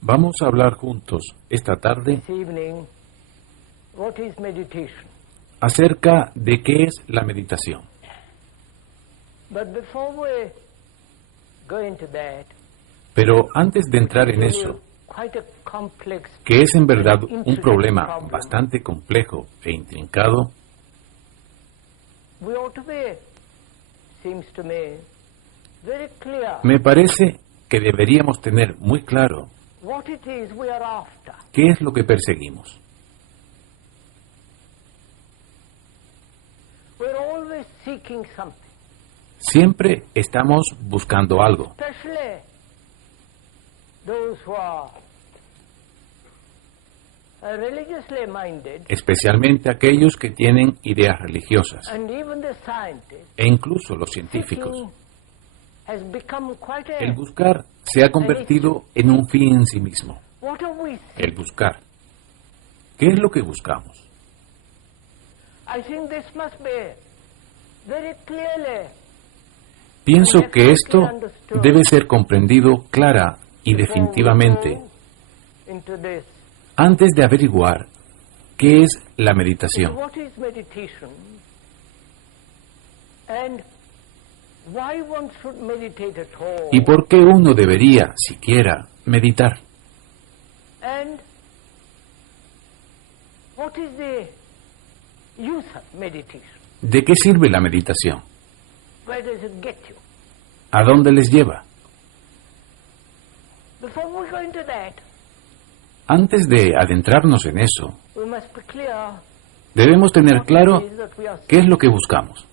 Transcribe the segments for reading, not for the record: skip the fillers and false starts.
Vamos a hablar juntos esta tarde acerca de qué es la meditación. Pero antes de entrar en eso, que es en verdad un problema bastante complejo e intrincado, me parece que deberíamos tener muy claro qué es lo que perseguimos. Siempre estamos buscando algo. Especialmente aquellos que tienen ideas religiosas, e incluso los científicos. El buscar se ha convertido en un fin en sí mismo. El buscar. ¿Qué es lo que buscamos? Pienso que esto debe ser comprendido clara y definitivamente antes de averiguar qué es la meditación. ¿Y por qué uno debería, siquiera, meditar? ¿De qué sirve la meditación? ¿A dónde les lleva? Antes de adentrarnos en eso, debemos tener claro qué es lo que buscamos,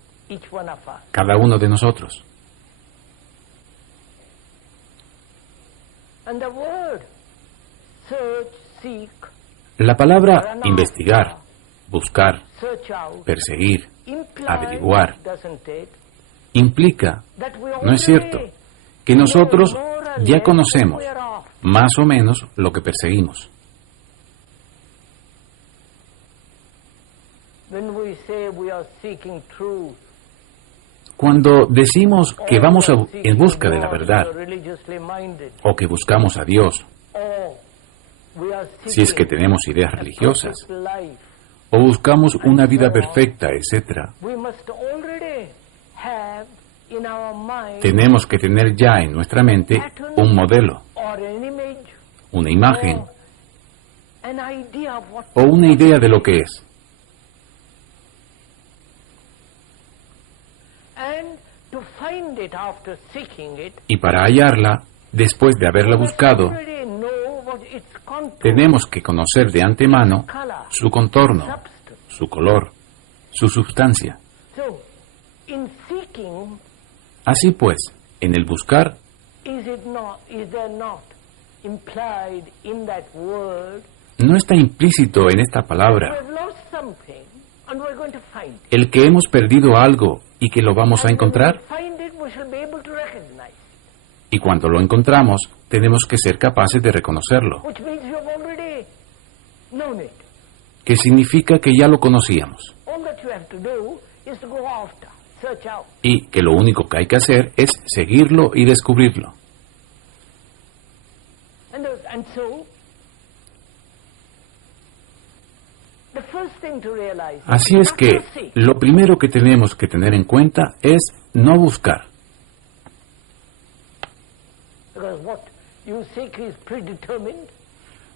cada uno de nosotros. La palabra investigar, buscar, perseguir, averiguar, implica, ¿no es cierto?, que nosotros ya conocemos más o menos lo que perseguimos. Cuando decimos que vamos en busca de la verdad, o que buscamos a Dios, si es que tenemos ideas religiosas, o buscamos una vida perfecta, etc., tenemos que tener ya en nuestra mente un modelo, una imagen, o una idea de lo que es. Y para hallarla, después de haberla buscado, tenemos que conocer de antemano su contorno, su color, su substancia. Así pues, en el buscar, ¿no está implícito en esta palabra el que hemos perdido algo y que lo vamos a encontrar? Y cuando lo encontramos, tenemos que ser capaces de reconocerlo, que significa que ya lo conocíamos, y que lo único que hay que hacer es seguirlo y descubrirlo. Así es que lo primero que tenemos que tener en cuenta es no buscar.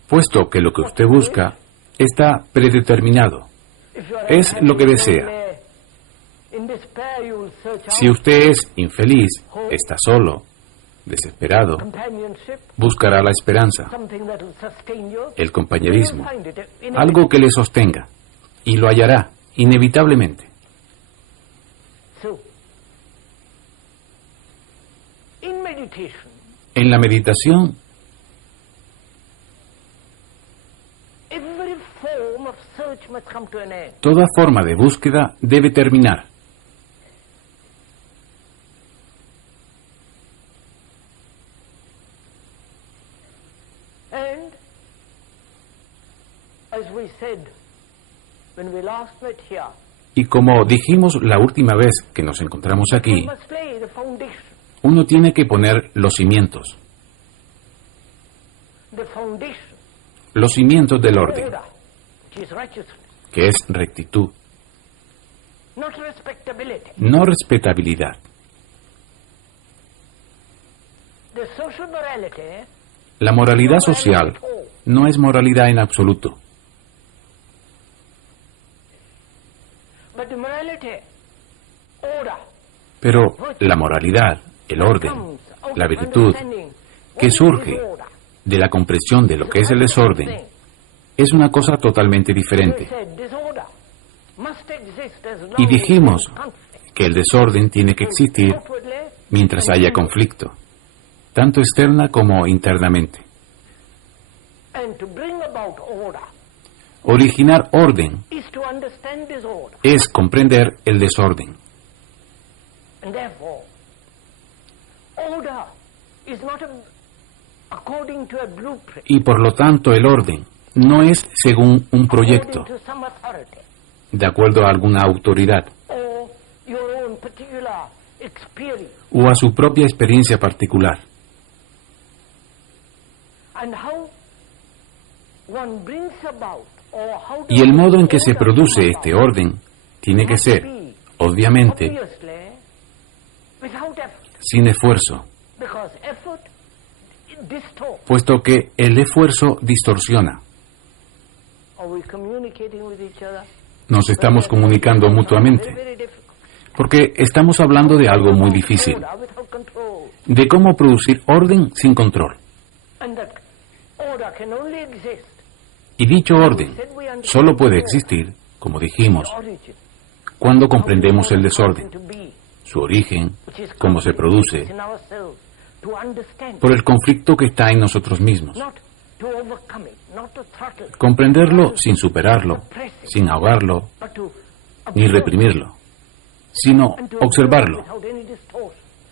Puesto que lo que usted busca está predeterminado, es lo que desea. Si usted es infeliz, está solo, desesperado, buscará la esperanza, el compañerismo, algo que le sostenga, y lo hallará, inevitablemente. En la meditación, toda forma de búsqueda debe terminar. Y como dijimos la última vez que nos encontramos aquí, uno tiene que poner los cimientos. Los cimientos del orden, que es rectitud, no respetabilidad. La moralidad social no es moralidad en absoluto. Pero la moralidad, el orden, la virtud, que surge de la comprensión de lo que es el desorden, es una cosa totalmente diferente. Y dijimos que el desorden tiene que existir mientras haya conflicto, tanto externa como internamente. Originar orden es comprender el desorden. Y por lo tanto el orden no es según un proyecto, de acuerdo a alguna autoridad, o a su propia experiencia particular. Y el modo en que se produce este orden tiene que ser, obviamente, sin esfuerzo, puesto que el esfuerzo distorsiona. Nos estamos comunicando mutuamente, porque estamos hablando de algo muy difícil, de cómo producir orden sin control. Y dicho orden solo puede existir, como dijimos, cuando comprendemos el desorden, su origen, cómo se produce, por el conflicto que está en nosotros mismos. Comprenderlo sin superarlo, sin ahogarlo, ni reprimirlo, sino observarlo.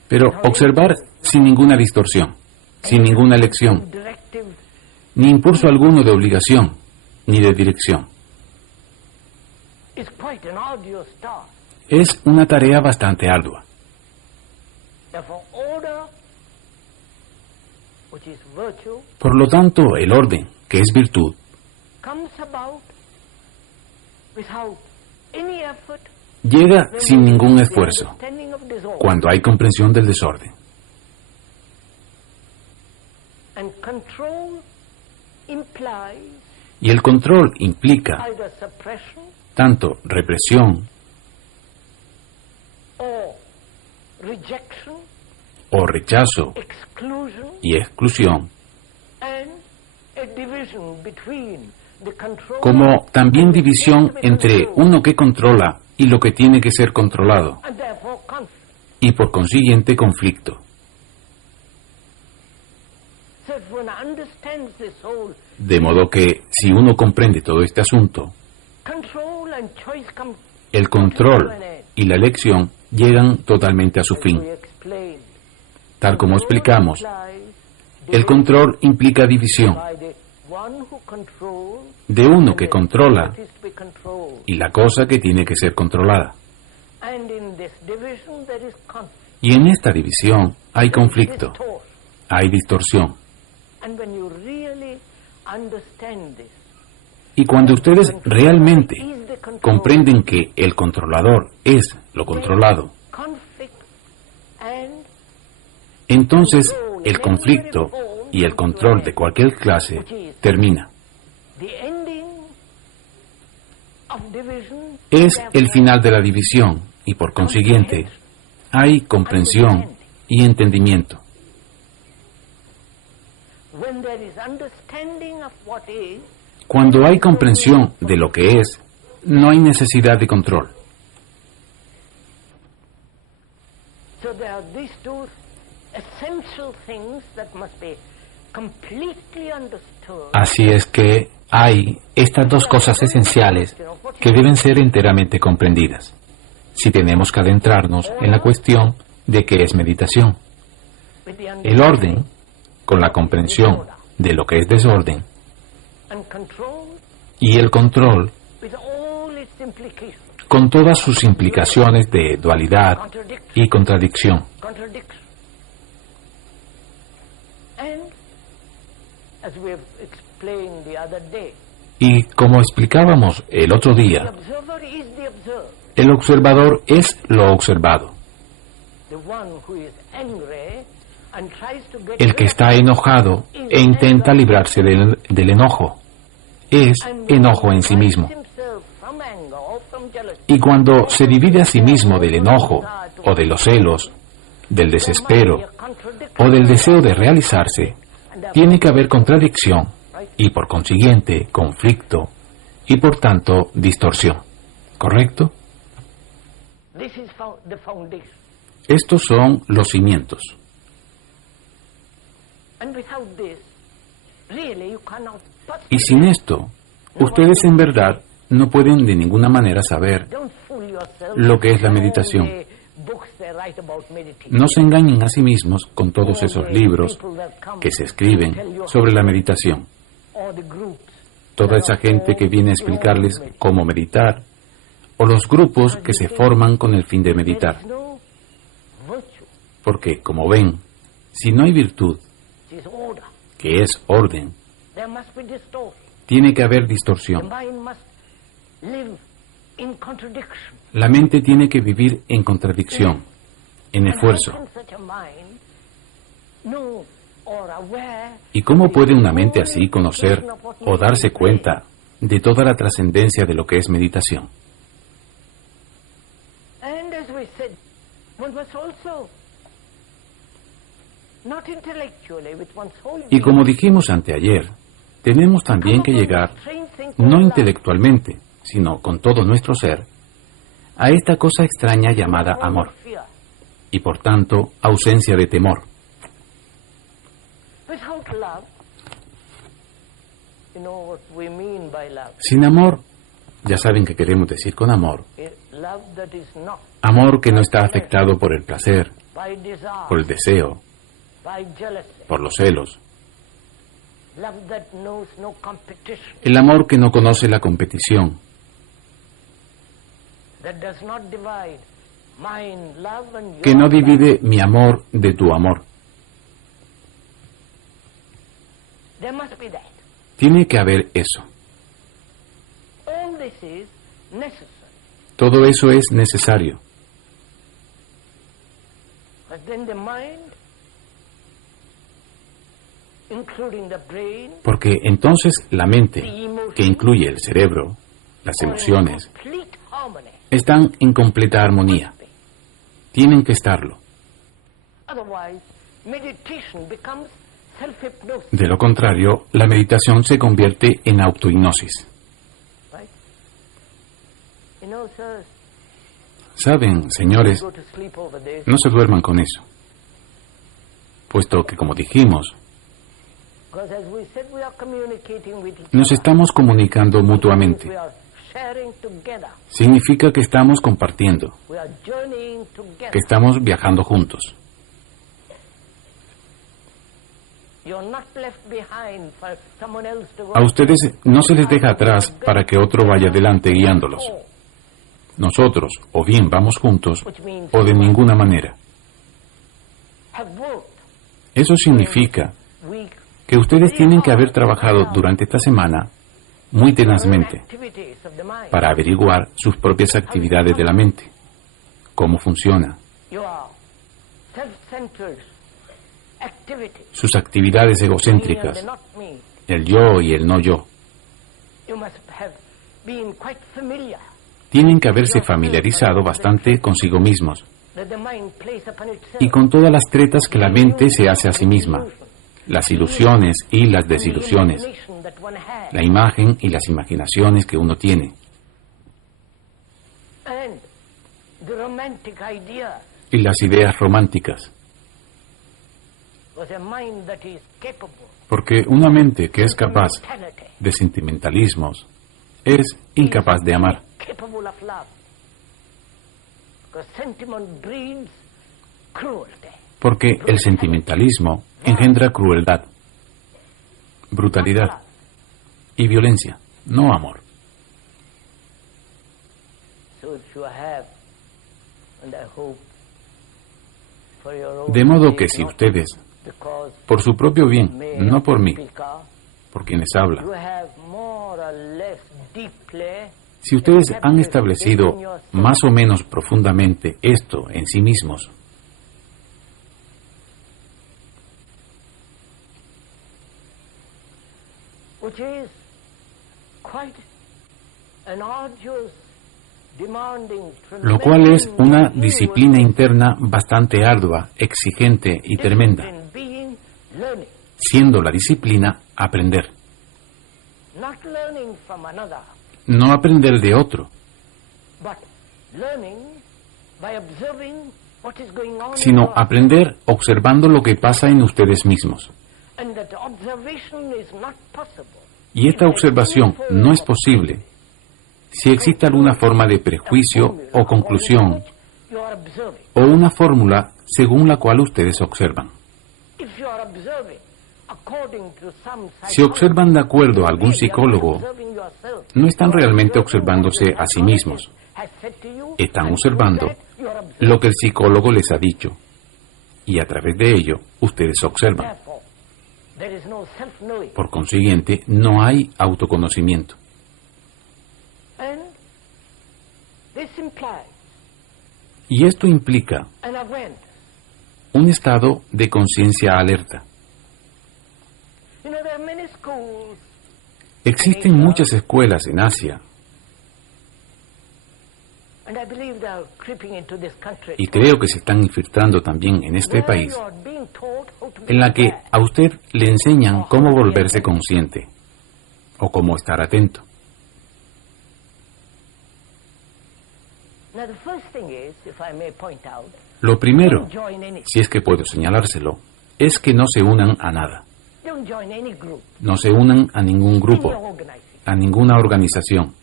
Pero observar sin ninguna distorsión, sin ninguna elección, ni impulso alguno de obligación, ni de dirección. Es una tarea bastante ardua. Por lo tanto, el orden, que es virtud, llega sin ningún esfuerzo cuando hay comprensión del desorden. Y el control implica tanto represión o rechazo y exclusión, como también división entre uno que controla y lo que tiene que ser controlado, y por consiguiente conflicto. De modo que, si uno comprende todo este asunto, el control y la elección llegan totalmente a su fin. Tal como explicamos, el control implica división de uno que controla y la cosa que tiene que ser controlada. Y en esta división hay conflicto, hay distorsión. Y cuando ustedes realmente comprenden que el controlador es lo controlado, entonces el conflicto y el control de cualquier clase termina. Es el final de la división y por consiguiente hay comprensión y entendimiento. Cuando hay comprensión de lo que es, no hay necesidad de control. Así es que hay estas dos cosas esenciales que deben ser enteramente comprendidas, si tenemos que adentrarnos en la cuestión de qué es meditación. El orden, con la comprensión de lo que es desorden, y el control, con todas sus implicaciones de dualidad y contradicción. Y como explicábamos el otro día, el observador es lo observado. El que está enojado e intenta librarse del enojo es enojo en sí mismo. Y cuando se divide a sí mismo del enojo o de los celos, del desespero o del deseo de realizarse, tiene que haber contradicción y por consiguiente conflicto y por tanto distorsión. ¿Correcto? Estos son los cimientos. Y sin esto, ustedes en verdad no pueden de ninguna manera saber lo que es la meditación. No se engañen a sí mismos con todos esos libros que se escriben sobre la meditación. Toda esa gente que viene a explicarles cómo meditar, o los grupos que se forman con el fin de meditar. Porque, como ven, si no hay virtud, que es orden, tiene que haber distorsión. La mente tiene que vivir en contradicción, en esfuerzo. ¿Y cómo puede una mente así conocer o darse cuenta de toda la trascendencia de lo que es meditación? Y como dijimos anteayer, tenemos también que llegar, no intelectualmente, sino con todo nuestro ser, a esta cosa extraña llamada amor, y por tanto ausencia de temor. Sin amor, ya saben qué queremos decir con amor. Amor que no está afectado por el placer, por el deseo, por los celos. El amor que no conoce la competición, que no divide mi amor de tu amor. Tiene que haber eso. Todo eso es necesario. Porque entonces la mente, que incluye el cerebro, las emociones, están en completa armonía. Tienen que estarlo. De lo contrario, la meditación se convierte en autohipnosis. Saben, señores, no se duerman con eso, puesto que, como dijimos, nos estamos comunicando mutuamente. Significa que estamos compartiendo, que estamos viajando juntos. A ustedes no se les deja atrás para que otro vaya adelante guiándolos. Nosotros, o bien vamos juntos, o de ninguna manera. Eso significa que ustedes tienen que haber trabajado durante esta semana muy tenazmente para averiguar sus propias actividades de la mente, cómo funciona, sus actividades egocéntricas, el yo y el no yo. Tienen que haberse familiarizado bastante consigo mismos y con todas las tretas que la mente se hace a sí misma, las ilusiones y las desilusiones, la imagen y las imaginaciones que uno tiene, y las ideas románticas. Porque una mente que es capaz de sentimentalismos es incapaz de amar. Porque el sentimentalismo engendra crueldad, brutalidad y violencia, no amor. De modo que si ustedes, por su propio bien, no por mí, por quienes habla, si ustedes han establecido más o menos profundamente esto en sí mismos, lo cual es una disciplina interna bastante ardua, exigente y tremenda, siendo la disciplina aprender. No aprender de otro, sino aprender observando lo que pasa en ustedes mismos. Y esta observación no es posible si existe alguna forma de prejuicio o conclusión o una fórmula según la cual ustedes observan. Si observan de acuerdo a algún psicólogo, no están realmente observándose a sí mismos. Están observando lo que el psicólogo les ha dicho. Y a través de ello, ustedes observan. Por consiguiente, no hay autoconocimiento. Y esto implica un estado de conciencia alerta. Existen muchas escuelas en Asia y creo que se están infiltrando también en este país, en la que a usted le enseñan cómo volverse consciente o cómo estar atento. Lo primero, si es que puedo señalárselo, es que no se unan a nada. No se unan a ningún grupo, a ninguna organización.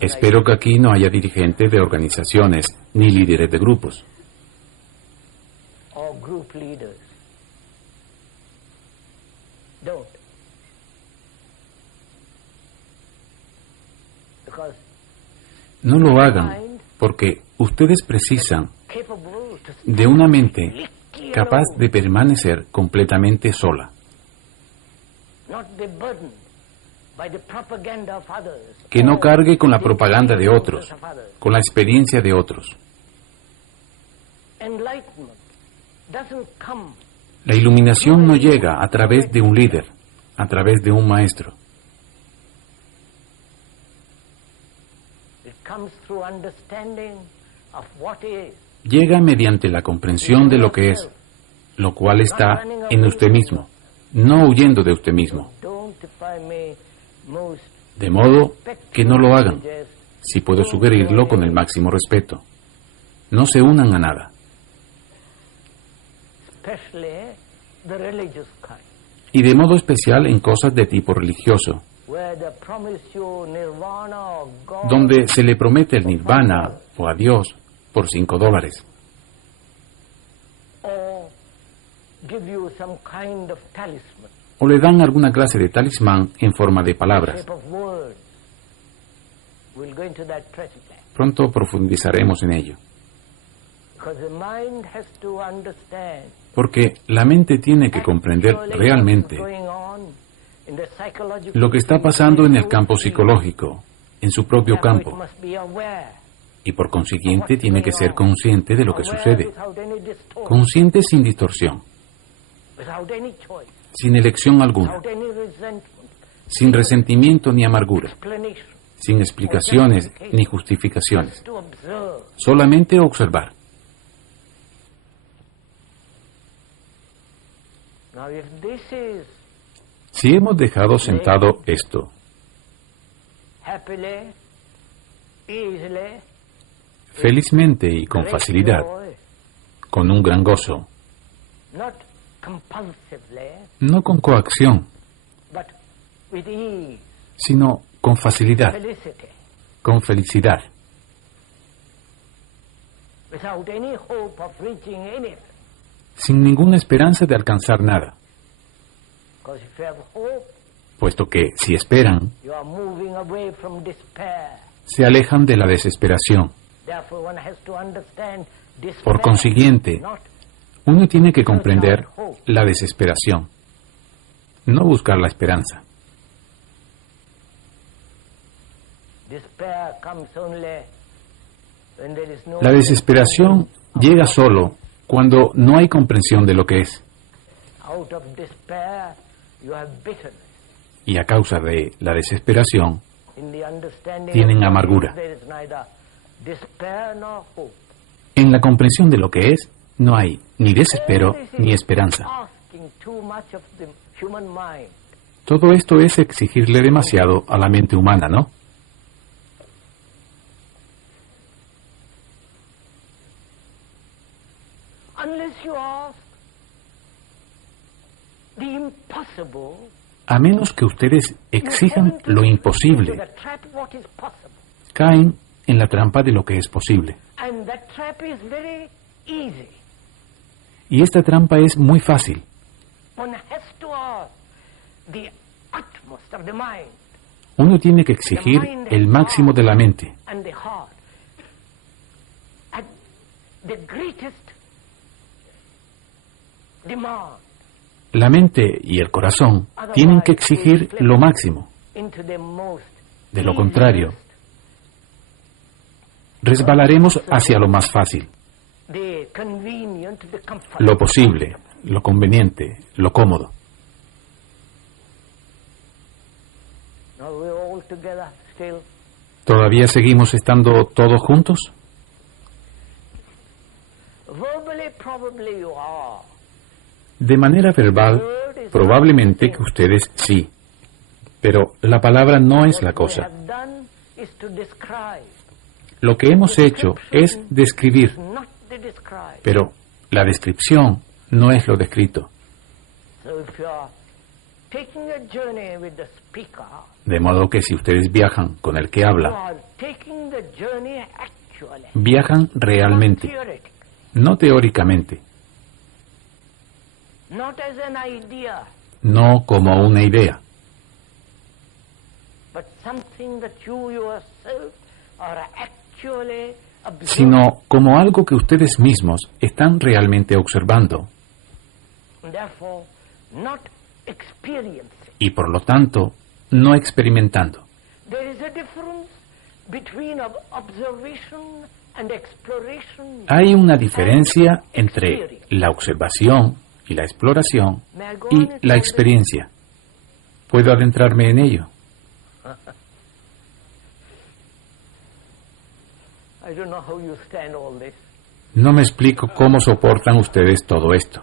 Espero que aquí no haya dirigentes de organizaciones ni líderes de grupos. No lo hagan porque ustedes precisan de una mente capaz de permanecer completamente sola, que no cargue con la propaganda de otros, con la experiencia de otros. La iluminación no llega a través de un líder, a través de un maestro. Llega mediante la comprensión de lo que es, lo cual está en usted mismo, no huyendo de usted mismo. De modo que no lo hagan, si puedo sugerirlo con el máximo respeto. No se unan a nada. Y de modo especial en cosas de tipo religioso, donde se le promete el nirvana o a Dios por $5. O le dan alguna clase de talismán en forma de palabras. Pronto profundizaremos en ello. Porque la mente tiene que comprender realmente lo que está pasando en el campo psicológico, en su propio campo. Y por consiguiente tiene que ser consciente de lo que sucede. Consciente sin distorsión, sin elección alguna, sin resentimiento ni amargura, sin explicaciones ni justificaciones. Solamente observar. Si hemos dejado sentado esto, felizmente y con facilidad, con un gran gozo, no con coacción, sino con facilidad, con felicidad, sin ninguna esperanza de alcanzar nada. puesto que si esperan, you are moving away from despair. se alejan de la desesperación. Therefore, one has to understand despair, Por consiguiente, not uno tiene que comprender la desesperación, no buscar la esperanza. despair comes only when there is no La desesperación llega solo cuando no hay comprensión de lo que es, out of despair you have bitterness. y a causa de la desesperación In the understanding tienen of amargura. there is neither despair nor hope. En la comprensión de lo que es, no hay ni desespero ni esperanza. Asking too much of the human mind. Todo esto es exigirle demasiado a la mente humana, ¿no? Unless you ask the impossible, A menos que ustedes exijan lo imposible, the trap what is possible. caen en la trampa de lo que es posible. And that trap is very easy. Y esta trampa es muy fácil. One has to ask the utmost of the mind Uno tiene que exigir el máximo de la mente and the heart. At the greatest demand La mente y el corazón tienen que exigir lo máximo. into the most De lo contrario, resbalaremos hacia lo más fácil, the convenient, the comfort. lo posible, lo conveniente, lo cómodo. Now we're all together still. ¿Todavía seguimos estando todos juntos? Verbally, probably you are. De manera verbal, probablemente que ustedes sí. Pero la palabra no es la What we cosa. have done is to describe. Lo que hemos hecho es describir, Not the describe. pero la descripción no es lo descrito. So if you are taking a journey with the speaker, De modo que si ustedes viajan con el que you habla, are taking the journey actually, viajan not realmente, theoretically, no teóricamente, not as an idea, no como una idea, but something that you yourself are actually observing. sino como algo que ustedes mismos están realmente observando Therefore, not experiencing. y por lo tanto no experimentando. There is a difference between observation and exploration. Hay una diferencia entre la observación y la exploración May I go y on and la tell this? experiencia. ¿Puedo adentrarme en ello? I don't know how you stand all this. No me explico cómo soportan ustedes todo esto.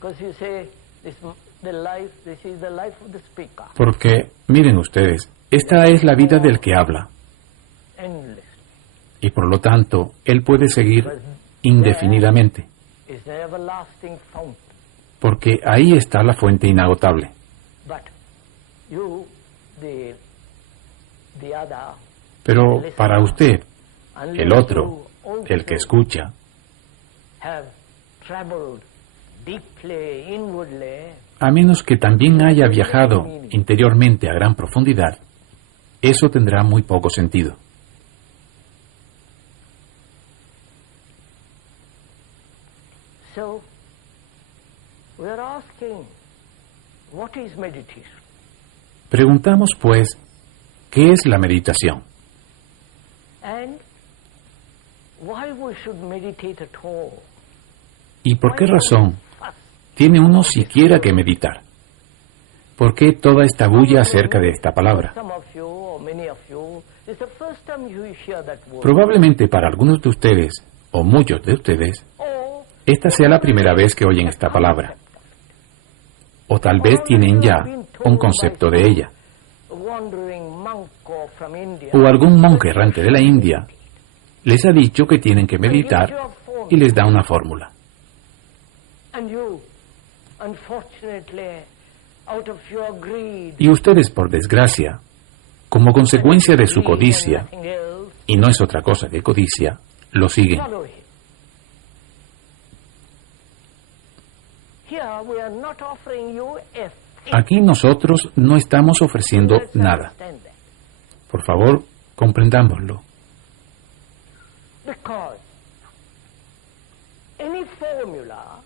Because you say, this is the life of the speaker. Porque, miren ustedes, esta es la vida del que habla Endless. y por lo tanto él puede seguir indefinidamente, It's an everlasting fountain. porque ahí está la fuente inagotable. But you, the other, Pero para usted, unless el otro, you also el que escucha, have traveled deeply, inwardly, a menos que también haya viajado interiormente a gran profundidad, eso tendrá muy poco sentido. so we are asking, what is meditation? Preguntamos, pues, ¿qué es la meditación? And why we should meditate at all? ¿Y por qué Why razón first tiene uno siquiera que meditar? ¿Por qué toda esta bulla acerca de esta palabra? some of you or many of you, it's the first time you hear that word. Probablemente para algunos de ustedes, o muchos de ustedes, Or esta sea la primera vez que oyen esta palabra. O tal vez tienen ya un concepto de ella. a wandering monk or from India. O algún monje errante de la India les ha dicho que tienen que meditar y les da una fórmula. And you, unfortunately, out of your greed, Y ustedes, por desgracia, como consecuencia de su codicia, nothing else, y no es otra cosa que codicia, lo siguen. follow it. Here we are not offering you a Aquí nosotros no estamos ofreciendo Let's nada. understand that. Por favor, comprendámoslo. Because any formula,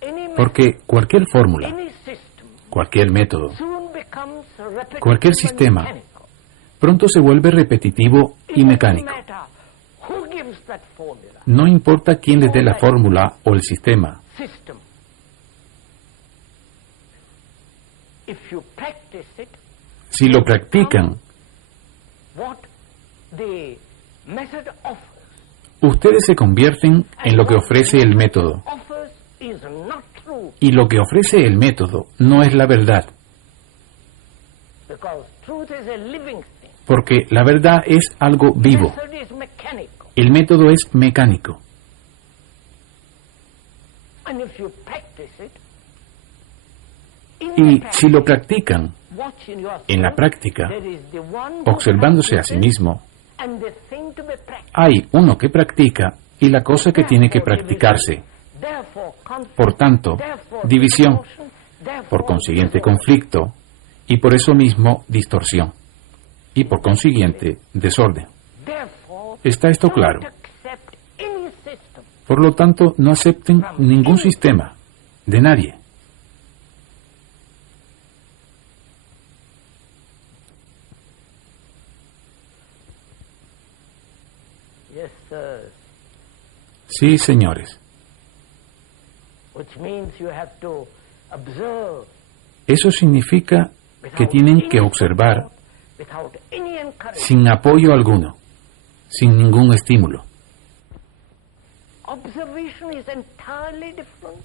any Porque cualquier fórmula, any system cualquier método, soon becomes repetitive cualquier and sistema mechanical. pronto se vuelve repetitivo It y doesn't mecánico. matter who gives that formula, No importa quién les dé la fórmula o el sistema. system. If you practice it, Si lo practican, what the method offers, ustedes se convierten en lo que ofrece el método. offers is not true, Y lo que ofrece el método no es la verdad, because truth is a living thing. porque la verdad es algo vivo. Method is mechanical. El método es mecánico. And if you practice it, in Y the si lo practice, practican watching yourself, en la práctica, there is the one who observándose a sí practices mismo, and the thing to be practiced. hay uno que practica y la cosa que tiene que practicarse. Therefore, conflict, Por tanto, therefore, división, distortion, therefore, por consiguiente disorder. conflicto, y por eso mismo distorsión, y por consiguiente desorden. Therefore, ¿Está esto don't claro? accept any system. Por lo tanto, no acepten ningún sistema de nadie. Yes, sir. Sí, señores. Which means you have to observe Eso significa que without tienen que any observar support, without any encouragement. sin apoyo alguno, sin ningún estímulo. Observation is entirely different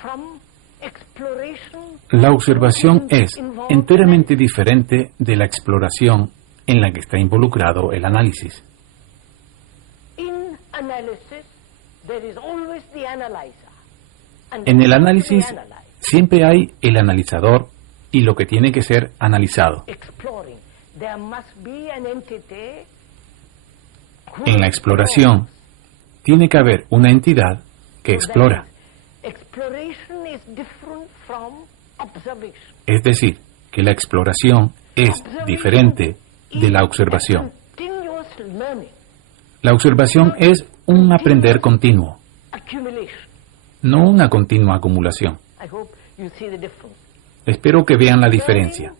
from exploration. La observación es enteramente diferente de la exploración en la que está involucrado el análisis. In analysis, there is always the analyzer. And En el what to be análisis analyzed. siempre hay el analizador y lo que tiene que ser analizado. Exploring, there must be an entity who En la exploración tiene que haber una entidad que explora. Exploration is different from observation. Es decir, que la exploración es diferente de la observación. Continuous learning, La observación es un aprender continuo, accumulation. no una continua acumulación. I hope you see the difference. Espero que vean la diferencia.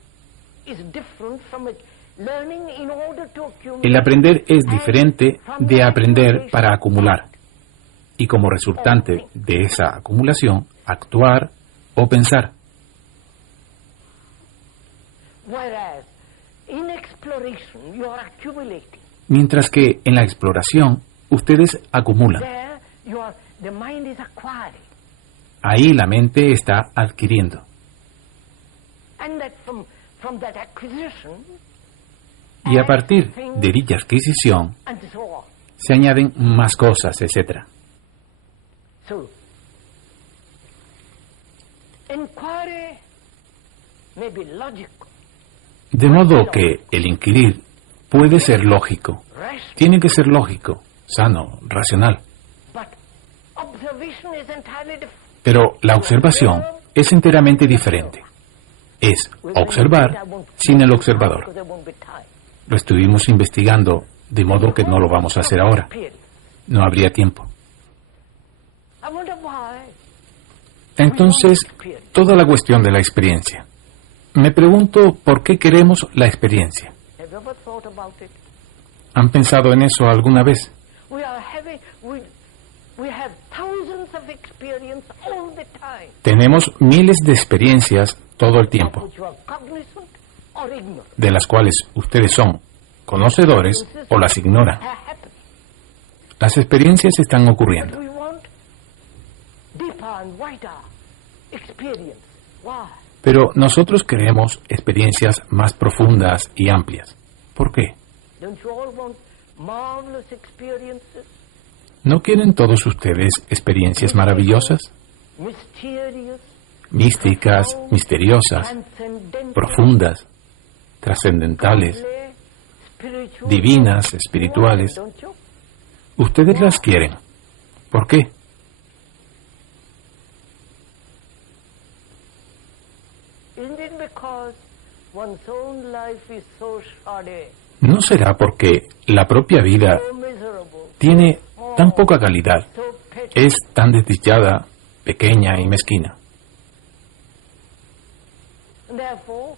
Learning is different from it. Learning in order to accumulate. El aprender es diferente de aprender para acumular. Y como resultante de esa acumulación, actuar o pensar. Whereas in exploration you are accumulating. Mientras que en la exploración, ustedes acumulan. There the mind is acquiring. Ahí la mente está adquiriendo. And that from that acquisition Y a partir de dicha adquisición, and so on. se añaden más cosas, etc. So inquiry may be logical, De modo que el inquirir puede ser lógico. rational, Tiene que ser lógico, sano, racional. but observation is entirely different. Pero la observación es enteramente diferente. Es observar sin el observador. Because there won't be time. Lo estuvimos investigando, de modo que no lo vamos a hacer ahora. No habría tiempo. I wonder why. Entonces, toda la cuestión de la experiencia. Me pregunto por qué queremos la experiencia. Have you ever thought about it? ¿Han pensado en eso alguna vez? We have thousands of experience all the time. Tenemos miles de experiencias todo el tiempo, Which you are cognizant or ignorant. de las cuales ustedes son conocedores o las ignoran. Have happened. Las experiencias están ocurriendo. We want deeper and wider experience. Why? Pero nosotros queremos experiencias más profundas y amplias. ¿Por qué? Don't you all want marvelous experiences? ¿No quieren todos ustedes experiencias maravillosas, Mysterious, místicas, misteriosas, transcendental, profundas, trascendentales, spiritual, divinas, espirituales? don't you? Ustedes las quieren. ¿Por qué? because one's own life is so shoddy, ¿No será porque la propia vida so miserable, tiene tan poca calidad, so petty? es tan desdichada, pequeña y mezquina? Therefore,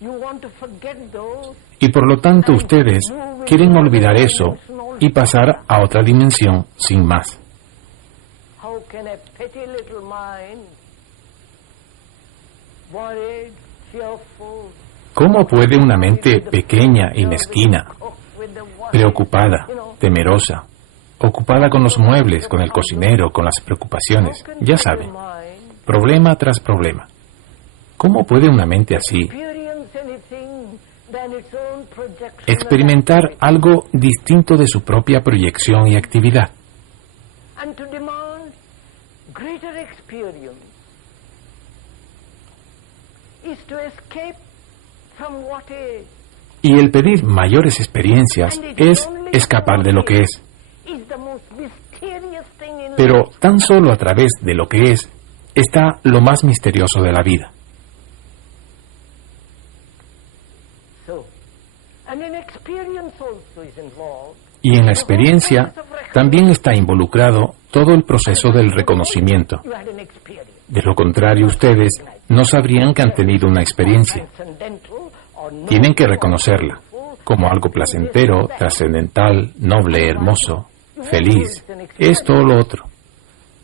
you want to forget those. Y por lo tanto ustedes quieren olvidar eso y pasar a otra dimensión sin más. How can a petty little mind, worried, fearful, ¿Cómo puede una mente pequeña y mezquina, with the worry, preocupada, temerosa, ocupada con los muebles, con el cocinero, con las preocupaciones, ya saben, mind problema tras problema? ¿Cómo puede una mente así experience anything than its own projection experimentar algo distinto de su propia proyección y actividad? and to demand greater experience is to escape from what is. Y el pedir mayores experiencias es escapar de lo que es. Is the most mysterious thing in Pero life. tan solo a través de lo que es está lo más misterioso de la vida. So, and an experience also is involved. Y en la experiencia también está involucrado todo el proceso del reconocimiento. You had an experience. De lo contrario, ustedes no sabrían que han tenido una experiencia. Transcendental or no, Tienen que reconocerla como algo placentero, trascendental, noble, hermoso, feliz, esto o lo otro.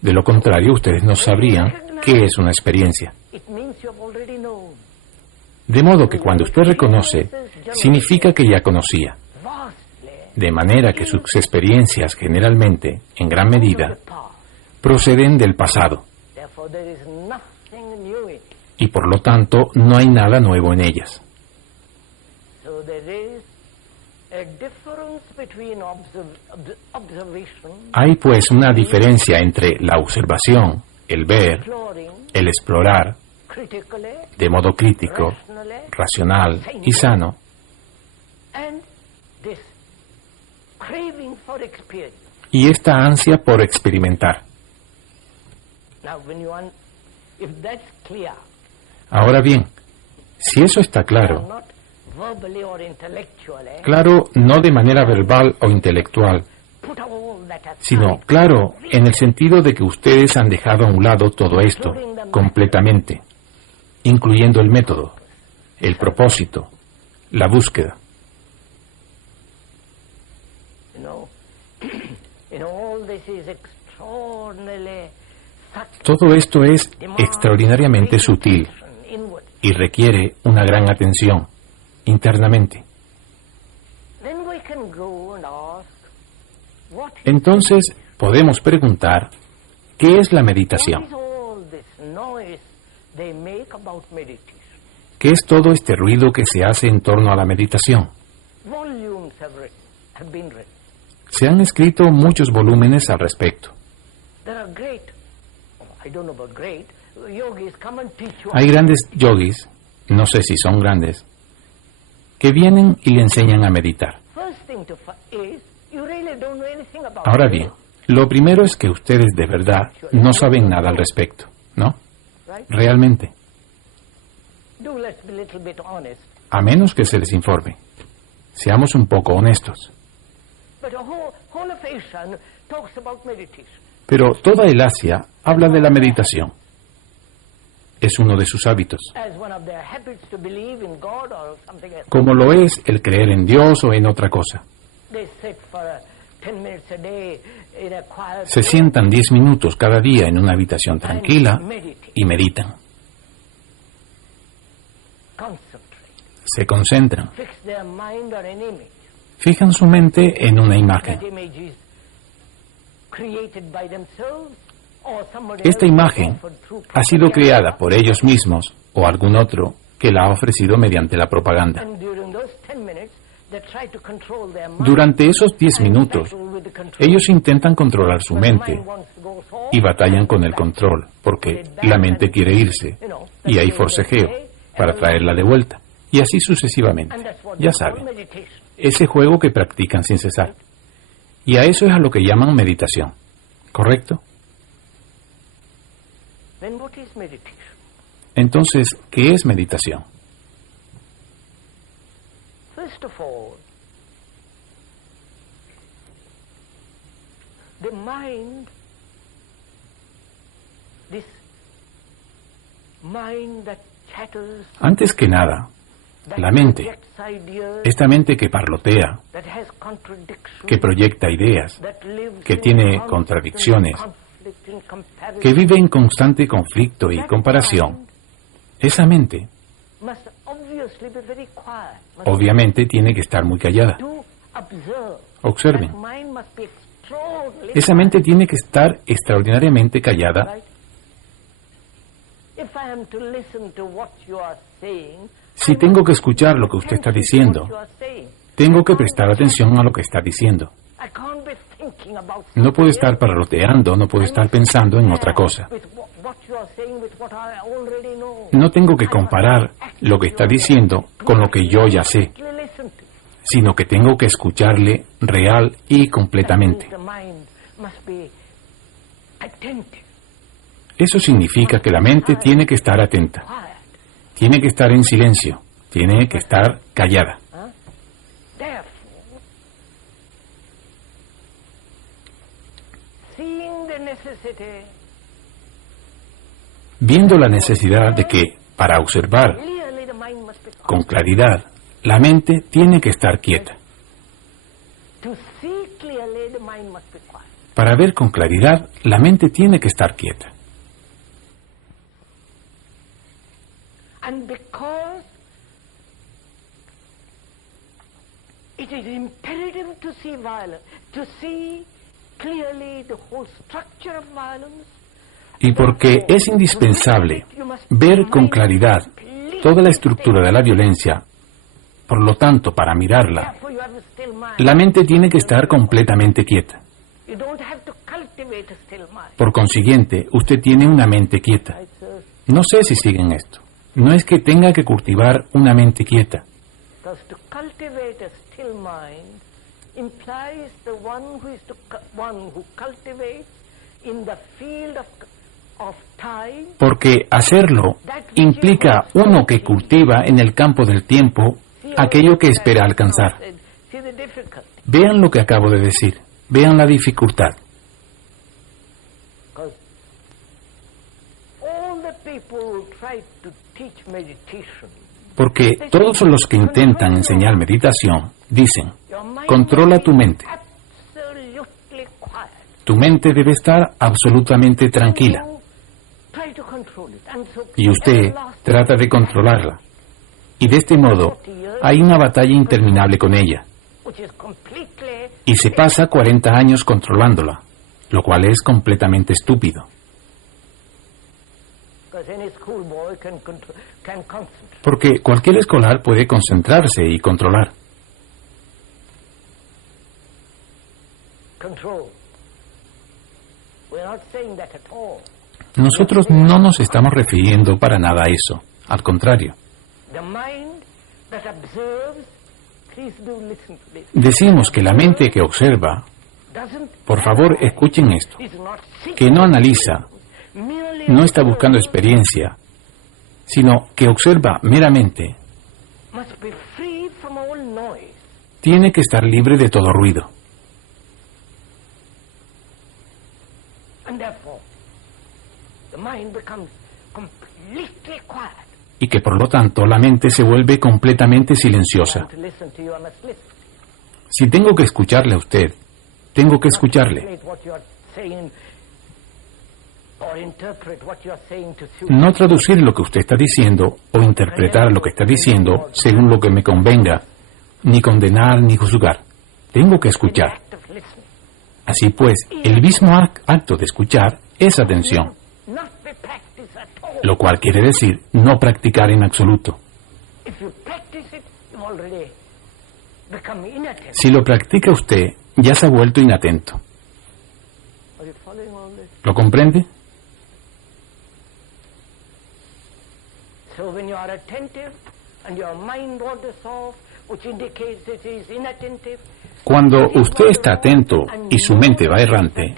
De lo contrario, ustedes no sabrían qué es una experiencia. it means you have already known. De modo que cuando usted reconoce, significa que ya conocía. Vastly. De manera que sus experiencias generalmente, en gran medida, The past. proceden del pasado. Therefore, there is nothing new in it. Y por lo tanto no hay nada nuevo en ellas. So there is a difference between observation, Hay pues una diferencia entre la observación, el ver, exploring, el explorar, critically, de modo crítico, rationally, racional y sano, and this craving for experience. y esta ansia por experimentar. Now, if that's clear, Ahora bien, si eso está claro, not verbally or intellectually, claro no de manera verbal o intelectual, put all that aside, sino claro en el sentido de que ustedes han dejado a un lado todo esto completamente, incluyendo el método, el propósito, la búsqueda. all this is extraordinarily subtle, Todo esto es extraordinariamente sutil inward. y requiere una gran atención internamente. Then we can go and ask, what Entonces podemos preguntar, ¿qué es la meditación? is all this noise they make about meditation? ¿Qué es todo este ruido que se hace en torno a la meditación? Volumes have been written. Se han escrito muchos volúmenes al respecto. There are great, I don't know about great, yogis come and teach you. Hay grandes yogis, no sé si son grandes, que vienen y le enseñan a meditar. First thing is, you really don't know anything about Ahora it, bien, lo primero es que ustedes de verdad no saben nada al respecto, ¿no? right? Realmente, Do let's be a little bit honest. a menos que se les informe. Seamos un poco honestos. But the whole of Asia talks about meditation. Pero toda el Asia habla de la meditación. Es uno de sus hábitos, As one of their habits to believe in God or something else. como lo es el creer en Dios o en otra cosa. They sit for 10 minutes a day in a quiet Se sientan 10 minutos cada día en una habitación tranquila y meditan. concentrate, Se concentran, fix their mind on an image. fijan su mente en una imagen. That image is created by themselves or somebody Esta else imagen offered through ha sido propaganda. creada por ellos mismos o algún otro que la ha ofrecido mediante la propaganda. And during those 10 minutes, they try to control their mind. Durante esos 10 minutos, Battle with the control. ellos intentan controlar su But the mente mind wants to go forward. y batallan con el control, porque la mente quiere irse y hay forcejeo para traerla de vuelta, y así sucesivamente. And that's what Ya they call saben, meditation. ese juego que practican sin cesar. Y a eso es a lo que llaman meditación, ¿correcto? Then what is meditation? Entonces, ¿qué es meditación? First of all, the mind, this mind that chatters, Antes que nada, la mente, projects ideas, esta mente que parlotea, that has contradictions, que proyecta ideas, that lives que in tiene constant contradicciones, conflict and comparison, que vive en constante conflicto y comparación, esa mente must obviously be very quiet. Must obviamente tiene que estar muy callada. do observe. Observen, That mind must be extraordinarily esa mente tiene que estar extraordinariamente callada. right? If I am to listen to what you are saying, Si tengo que escuchar lo que usted está diciendo, tengo que prestar atención a lo que está diciendo. I can't be thinking about No puedo estar parloteando, no puedo estar pensando en otra cosa. with what you are saying with what I already know. No tengo que comparar lo que está diciendo con lo que yo ya sé, You listen to. sino que tengo que escucharle real y completamente. The mind must be attentive, Eso significa que la mente tiene que estar atenta, quiet. tiene que estar en silencio, tiene que estar callada. Therefore, seeing the necessity, Viendo la necesidad de que, para observar clearly the mind must be quiet. con claridad, la mente tiene que estar quieta. To see clearly, the mind must be quiet. Para ver con claridad, la mente tiene que estar quieta. And because it is imperative to see violence, to see clearly the whole structure of violence, Y porque es indispensable ver con claridad toda la estructura de la violencia, por lo tanto, para mirarla, therefore you have a still mind. la mente tiene que estar completamente quieta. You don't have to cultivate a still mind. Por consiguiente, usted tiene una mente quieta. Right, sir? No sé si siguen esto. No es que tenga que cultivar una mente quieta, Because to cultivate a still mind implies the one who cultivates in the field of time porque hacerlo implica uno que cultiva en el campo del tiempo aquello que espera alcanzar. See the difficulty. Vean lo que acabo de decir, vean la dificultad, Because all the people who try to teach meditation, porque todos los que intentan enseñar meditación dicen, your mind controla tu mente, absolutely quiet. tu mente debe estar absolutamente tranquila, You try to control it. And so y usted trata de controlarla. Y de este modo hay una batalla interminable con ella, which is completely y se pasa 40 años controlándola, lo cual es completamente estúpido, because any schoolboy can concentrate. porque cualquier escolar puede concentrarse y controlar. Control. We're not saying that at all. Nosotros no nos estamos refiriendo para nada a eso, al contrario. The mind that observes, please do listen to this, Decimos que la mente que observa, doesn't, por favor escuchen esto, is not seeking, que no analiza, merely no está buscando experiencia, sino que observa meramente, must be free from all noise. tiene que estar libre de todo ruido. And therefore, the mind becomes completely quiet. Y que por lo tanto la mente se vuelve completamente silenciosa. To listen to you, I must listen. Si tengo que escucharle a usted, tengo que escucharle, Translate what you are saying or interpret what you are saying to suit. no traducir lo que usted está diciendo o interpretar lo que está diciendo según lo que me convenga, ni condenar ni juzgar. Tengo que escuchar. Act of listening. Así pues, el mismo acto de escuchar es atención, Not be practiced at all. lo cual quiere decir no practicar en absoluto. If you practice it, you've already become inattentive. Si lo practica usted, ya se ha vuelto inatento. Are you following all this? ¿Lo comprende? So when you are attentive and your mind wanders off, which indicates it is inattentive, Cuando usted está atento y su mente va errante,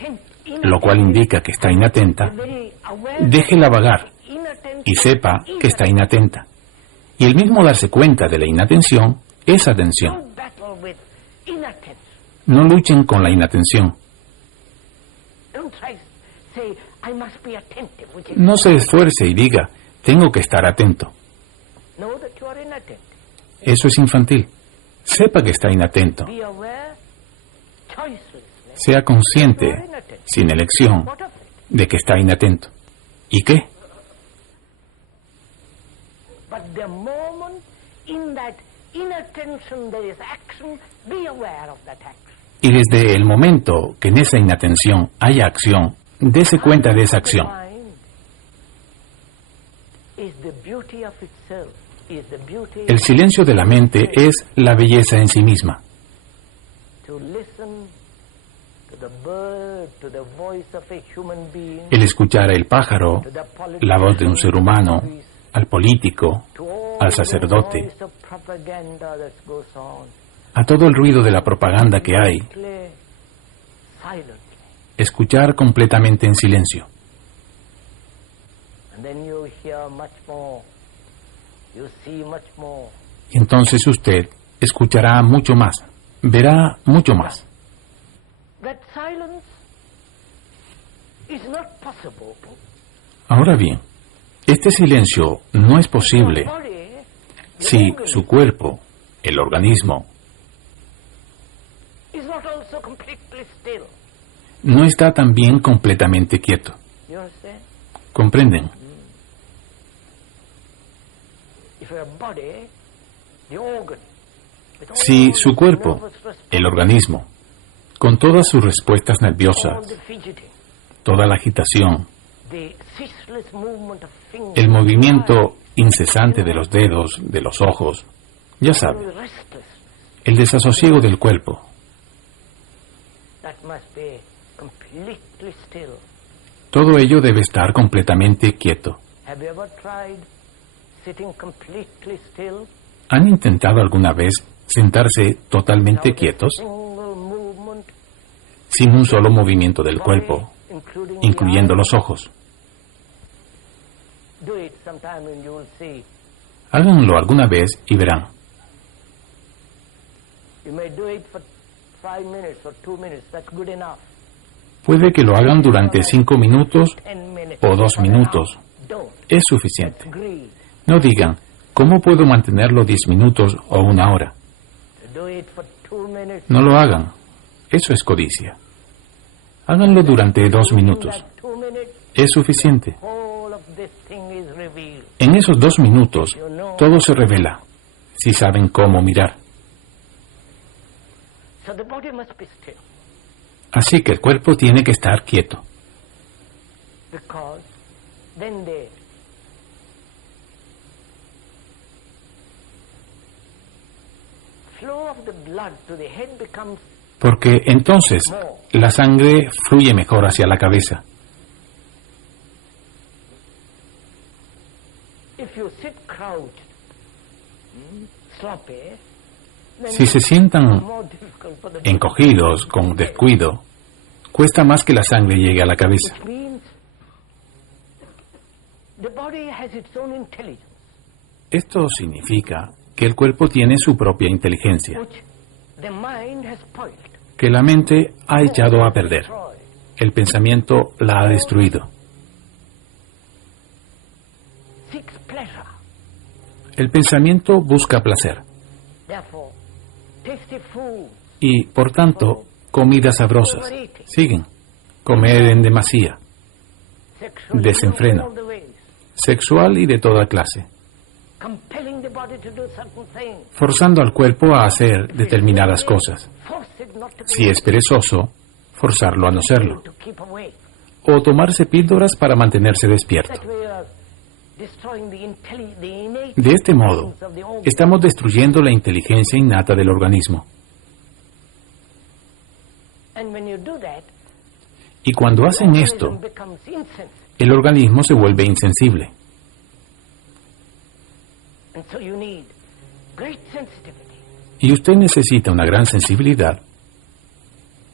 lo cual indica que está inatenta, very aware déjela vagar inattentive y sepa que está inatenta. Y el mismo darse cuenta de la inatención es atención. Don't battle with inattention. No luchen con la inatención. Don't try to say, I must be attentive, which is No se esfuerce y diga, tengo que estar atento. know that you are inattentive. Eso es infantil. Sepa que está inatento. Be aware, choicelessly, Sea you are consciente, inattentive. sin elección, What of it? de que está inatento. ¿Y qué? But the moment in that inattention there is action, be aware of that action. Y desde el momento que en esa inatención haya acción, dése cuenta de esa acción. The mind is the beauty of itself, is the beauty El silencio de la mente es la belleza en sí misma. to listen to the bird, to the voice of a human being, El escuchar al pájaro, to the la voz de un ser humano, politician, al político, to all al the sacerdote, voice of propaganda that goes on. a todo el ruido de la propaganda que hay, Play silently. escuchar completamente en silencio. And then you hear much more. You see much more. Y entonces usted escuchará mucho más, verá mucho más. That silence is not possible. Ahora bien, este silencio no es posible Your body, the si organism, su cuerpo, el organismo, is not also completely still. no está también completamente quieto. You understand? ¿Comprenden? If your body, the organ, with all Si su its cuerpo, nervous response, el organismo, con todas sus respuestas all nerviosas, the fidgeting, toda la agitación, the ceaseless movement of fingers, el movimiento incesante de los dedos, de los ojos, ya sabe, the restlessness, el desasosiego del cuerpo, that must be completely still. todo ello debe estar completamente quieto. Have you ever tried sitting completely still? ¿Han intentado alguna vez sentarse totalmente without a quietos, single movement, sin un solo movimiento del body, cuerpo, including incluyendo the los eyes? ojos? Do it sometime and you will see. Háganlo alguna vez y verán. You may do it for 5 minutes or 2 minutes. That's good enough. Puede que lo hagan durante 5 minutos 10 minutes o 2 or an minutos. hour. Don't. Es suficiente. Greed. No digan, ¿cómo puedo mantenerlo 10 minutos o 1 hora? Do it for 2 minutes. No lo hagan. Eso es codicia. Háganlo durante 2 minutos. That 2 minutes, Es suficiente. all of this thing is revealed. En esos 2 minutos, todo se revela, si saben cómo mirar. So the body must be still Así que el cuerpo tiene que estar quieto, because then the flow of the blood to the head becomes porque entonces la sangre fluye mejor hacia la cabeza. if you sit crouched, sloppy, then Si se it's sientan more difficult for the encogidos, con descuido, cuesta más que la sangre llegue a la cabeza. which means the body has its own intelligence, Esto significa que el cuerpo tiene su propia inteligencia, which the mind has spoiled, que la mente ha echado a perder. destroyed. El pensamiento la ha destruido. Seeks pleasure. El pensamiento busca placer Therefore, tasty food, y, por tanto, comidas sabrosas. Siguen. Comer en demasía, sexual, Desenfreno. all the ways, sexual y de toda clase, compelling the body to do certain things. forzando al cuerpo a hacer determinadas cosas. Force it not to be Si es perezoso, forzarlo a no serlo. to keep away. O tomarse píldoras para mantenerse despierto. That we are destroying the innate De este modo, intelligence of the organ. estamos destruyendo la inteligencia innata del organismo. And when you do that, Y cuando hacen the esto, organism becomes insensitive. el organismo se vuelve insensible. And so you need great sensitivity. Y usted necesita una gran sensibilidad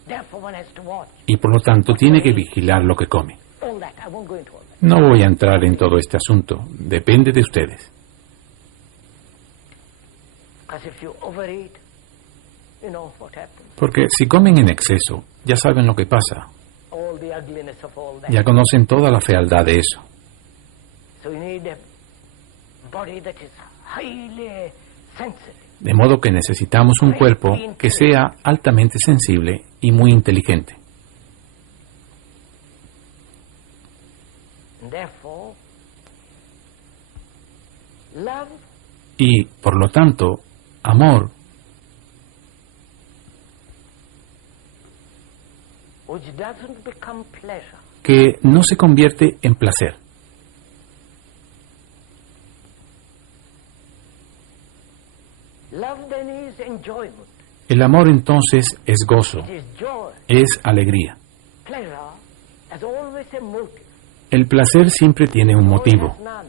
Therefore one has to watch y por lo tanto tiene que vigilar lo que come. all that. I won't go into all that. No voy a entrar en todo este asunto, depende de ustedes. Because if you overeat, you know what happens. Porque si comen en exceso, ya saben lo que pasa. All the ugliness of all that. Ya conocen toda la fealdad de eso. So you need a body that is highly sensitive. De modo que necesitamos un cuerpo que sea altamente sensible y muy inteligente. And therefore, love Y, por lo tanto, amor, which doesn't become pleasure, que no se convierte en placer. love then is enjoyment. El amor entonces es gozo, It is joy. es alegría. Pleasure has always a motive. El placer siempre tiene un Joy motivo. has none.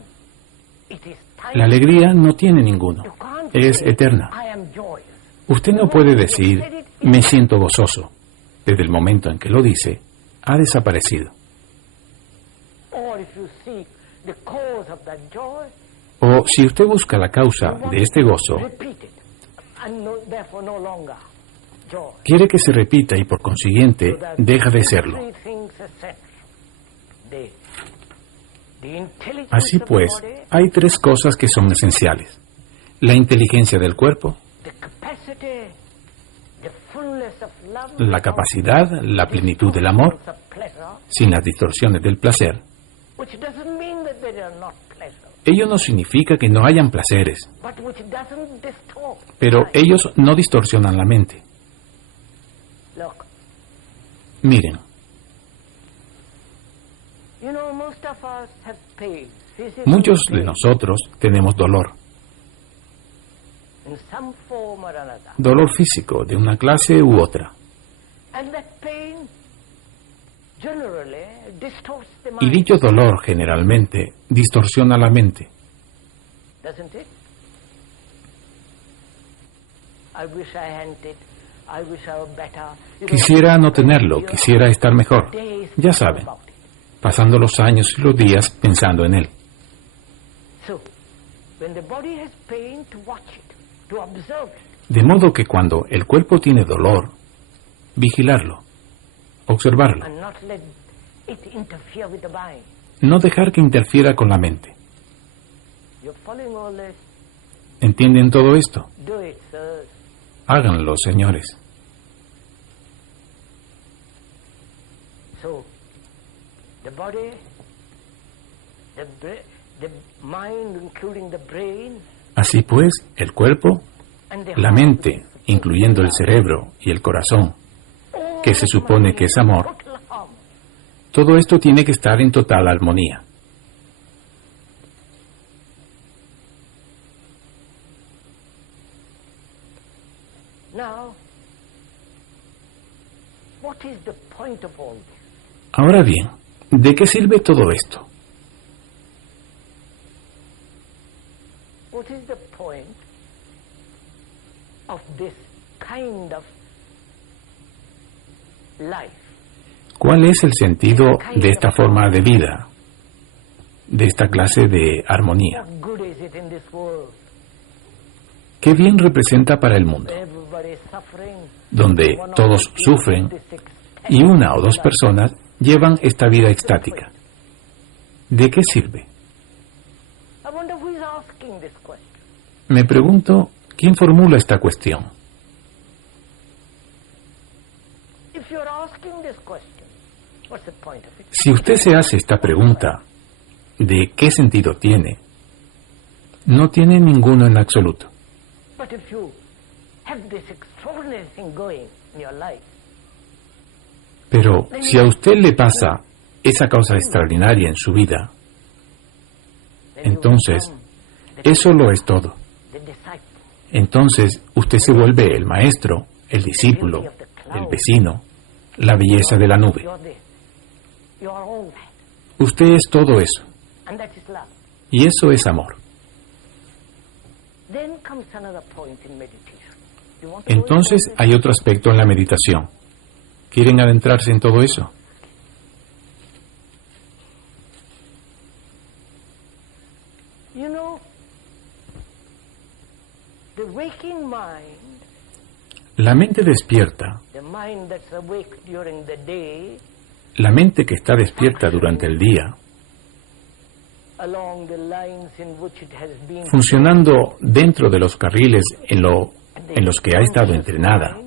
It is time. La alegría no tiene ninguno. You can't Es say, eterna. I am joyous. Usted no puede decir, me siento gozoso. Desde el momento en que lo dice, ha desaparecido. Or if you seek the cause of that joy, O si usted busca la causa de este gozo, repeat it. And therefore no longer joy. quiere que se repita y por consiguiente So that deja de serlo. three things are set. The intelligence Así of the pues, body, hay tres cosas que son esenciales. La inteligencia del cuerpo, the capacity, the fullness of love, la capacidad, la plenitud del amor, of pleasure, sin las distorsiones del placer. which doesn't mean that there are not pleasure, Ello no significa que no hayan placeres, but which doesn't distort. pero ellos no distorsionan la mente. Look, Miren, you know, most of us have pain, physical muchos de pain, nosotros tenemos dolor, in some form or another. dolor físico de una clase u otra. And that pain generally distorts the Y mind, dicho dolor generalmente distorsiona la mente. doesn't it? I wish I hadn't it. I wish I were better. You know, Quisiera no tenerlo, quisiera estar mejor. days Ya saben, about it. pasando los años y los días pensando en él. So, when the body has pain, to watch it, to observe it, De modo que cuando el cuerpo tiene dolor, vigilarlo, observarlo, and not let it interfere with the mind. no dejar que interfiera con la mente. You're following all this? ¿Entienden todo esto? Do it, sirs. Háganlo, señores. So, the body, the mind, including the brain, Así pues, el cuerpo, and the la heart, mente, incluyendo el cerebro y el corazón, all que se supone que es amor, total harmony. todo esto tiene que estar en total armonía. Now, what is the point of all this? Ahora bien, ¿de qué sirve todo esto? What is the point of this kind of life? ¿Cuál es el sentido de esta forma de vida, de esta clase de armonía? What good is it in this world? ¿Qué bien representa para el mundo, Everybody is suffering. donde One or todos two sufren this expense. y una o dos personas llevan esta vida extática? ¿De qué sirve? I wonder who is asking this question. Me pregunto, ¿quién formula esta cuestión? If you're asking this question, what's the point of it? Si usted se hace esta pregunta, ¿de qué sentido tiene? No tiene ninguno en absoluto. But if you have this extraordinary thing going in your life, Pero si a usted le pasa esa cosa extraordinaria en su vida, then you entonces, become the, eso lo es todo. the disciple. Entonces usted se vuelve el maestro, el discípulo, el vecino, la belleza de la nube. You're all that. Usted es todo eso, And that is love. y eso es amor. Then comes another point in meditation. You want to go Entonces into hay otro aspecto en la meditación. ¿Quieren adentrarse en todo eso? it? You know, The waking mind, La mente despierta, the mind that's awake during the day, la mente que está despierta durante el día, along the lines in which it has been funcionando dentro de los carriles en los que ha estado entrenada,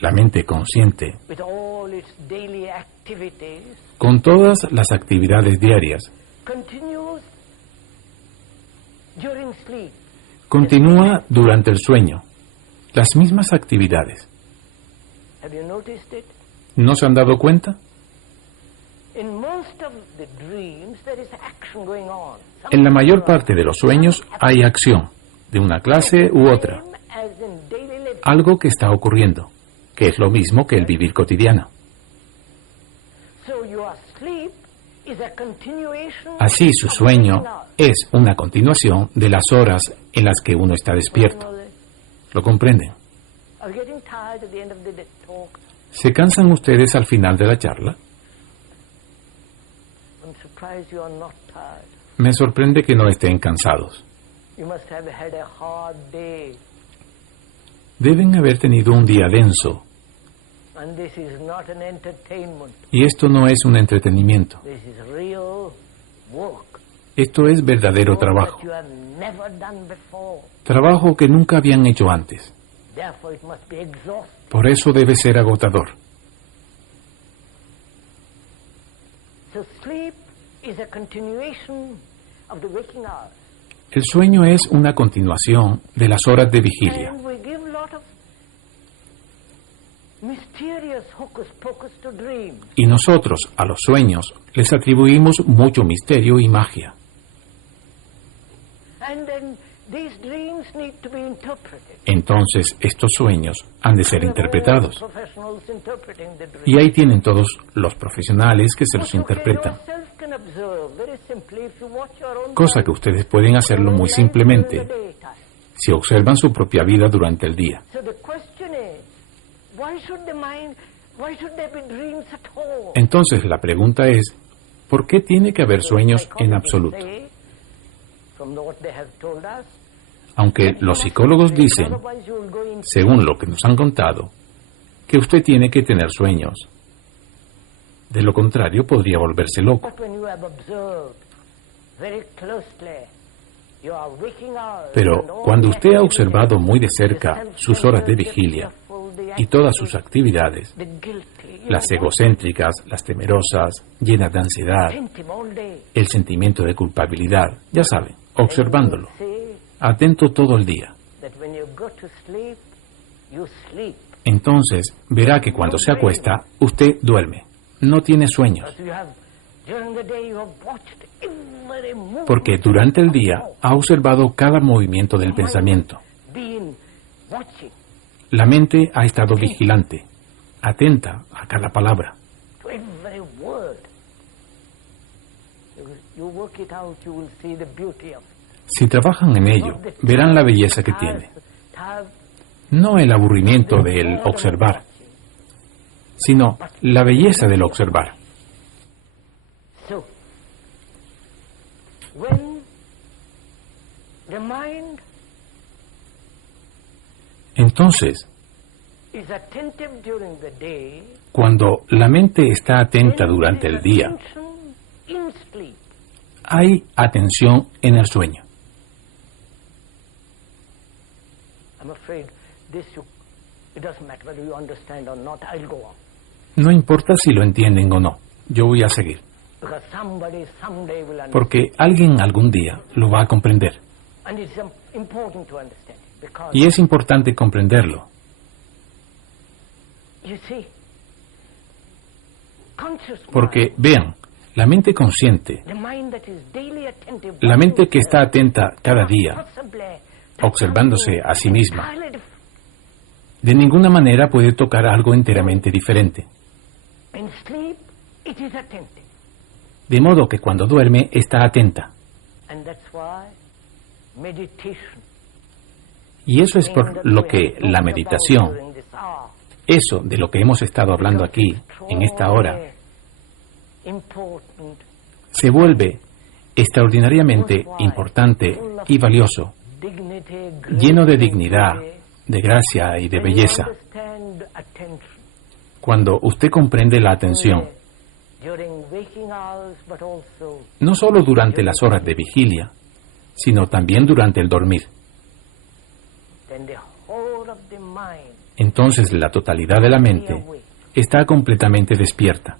la mente consciente, with all its daily activities, con todas las actividades diarias, continues during sleep. continúa durante el sueño, las mismas actividades. Have you noticed it? ¿No se han dado cuenta? In most of the dreams there is action going on. En la mayor parte de los sueños hay acción, de una clase u otra, Same as in daily living. algo que está ocurriendo, que es lo mismo que el vivir cotidiano. So your sleep is a continuation Así su of sueño waking hours. es una continuación de las horas en las que uno está despierto. ¿Lo comprenden? Are you getting tired at the end of the talk? ¿Se cansan ustedes al final de la charla? I'm surprised you are not tired. Me sorprende que no estén cansados. You must have had a hard day. Deben haber tenido un día denso, And this is not an entertainment. y esto no es un entretenimiento. This is real work. Esto es verdadero Work trabajo, that you have never done before. trabajo que nunca habían hecho antes. Therefore it must be exhausting. Por eso debe ser agotador. So sleep is a continuation of the waking hours. El sueño es una continuación de las horas de vigilia, And we give a lot of mysterious hocus pocus to dreams. y nosotros a los sueños les atribuimos mucho misterio y magia. And then these dreams need to be interpreted. Entonces estos sueños han de ser We have all interpretados, professionals interpreting the dreams. y ahí tienen todos los profesionales que se los interpretan, Yourself can observe very simply if you watch your own cosa life que ustedes pueden hacerlo muy during simplemente the daytime. si observan su propia vida durante el día. So the question is, why should there be dreams at all? Entonces la pregunta es, ¿por qué tiene que haber sueños en absoluto? Say, from what they have told us, Aunque los psicólogos dicen, otherwise you will go in según lo que nos han contado, que usted tiene que tener sueños. De lo contrario, podría volverse loco. But when you have observed very closely your waking hours Pero and all cuando the usted ha activities, observado muy de the cerca sus horas de vigilia y todas sus actividades, the guilty, las egocéntricas, las temerosas, llenas de ansiedad, attentive all day, el sentimiento de culpabilidad, ya saben, observándolo, see atento todo el día. that when you go to sleep, you sleep. Entonces verá que cuando se acuesta, usted duerme, no tiene sueños, Because you have, during the day you have watched every movement porque durante el día ha observado cada movimiento del pensamiento. been watching La mente ha estado vigilante, atenta a cada palabra. to every word. You work it out, you will see the beauty of it. Si trabajan en ello, verán la belleza que tiene. No el aburrimiento del observar, sino la belleza del observar. So, when the mind Entonces, is attentive during the day, cuando la mente está atenta durante el día, attention in sleep. hay atención en el sueño. I'm afraid it doesn't matter whether you understand or not, I'll go on. No importa si lo entienden o no, yo voy a seguir, Because somebody someday will understand. porque alguien algún día lo va a comprender. And it's important to understand it. Because, Y es importante comprenderlo, you see, conscious porque vean, la mente consciente, mind, the mind that is daily attentive, la mente que está atenta cada día, possibly observándose a sí misma, entirely different. de ninguna manera puede tocar algo enteramente diferente. In sleep, it is attentive. De modo que cuando duerme está atenta. And that's why meditation, Y eso es por lo que la meditación, during this hour, eso de lo que hemos estado hablando aquí, en esta hora, important, se vuelve extraordinariamente importante y valioso, dignity, lleno de dignidad, de gracia y de belleza. Cuando usted comprende la atención, no solo durante las horas de vigilia, sino también durante el dormir, entonces la totalidad de la mente está completamente despierta.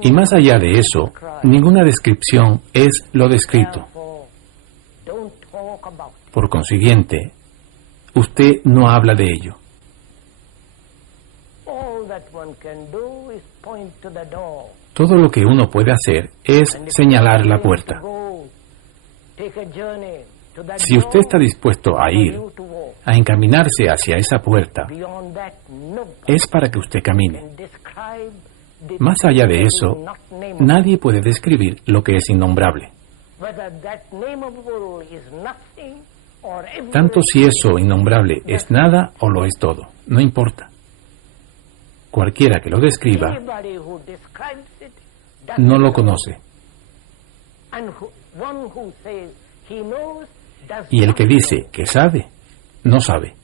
Y más allá de eso, ninguna descripción es lo descrito. Por consiguiente, usted no habla de ello. Todo lo que uno puede hacer es señalar la puerta. Si usted está dispuesto a ir, a encaminarse hacia esa puerta, es para que usted camine. Más allá de eso, nadie puede describir lo que es innombrable. Tanto si eso innombrable es nada o lo es todo, no importa. Cualquiera que lo describa no lo conoce. Y el que dice que sabe, no sabe.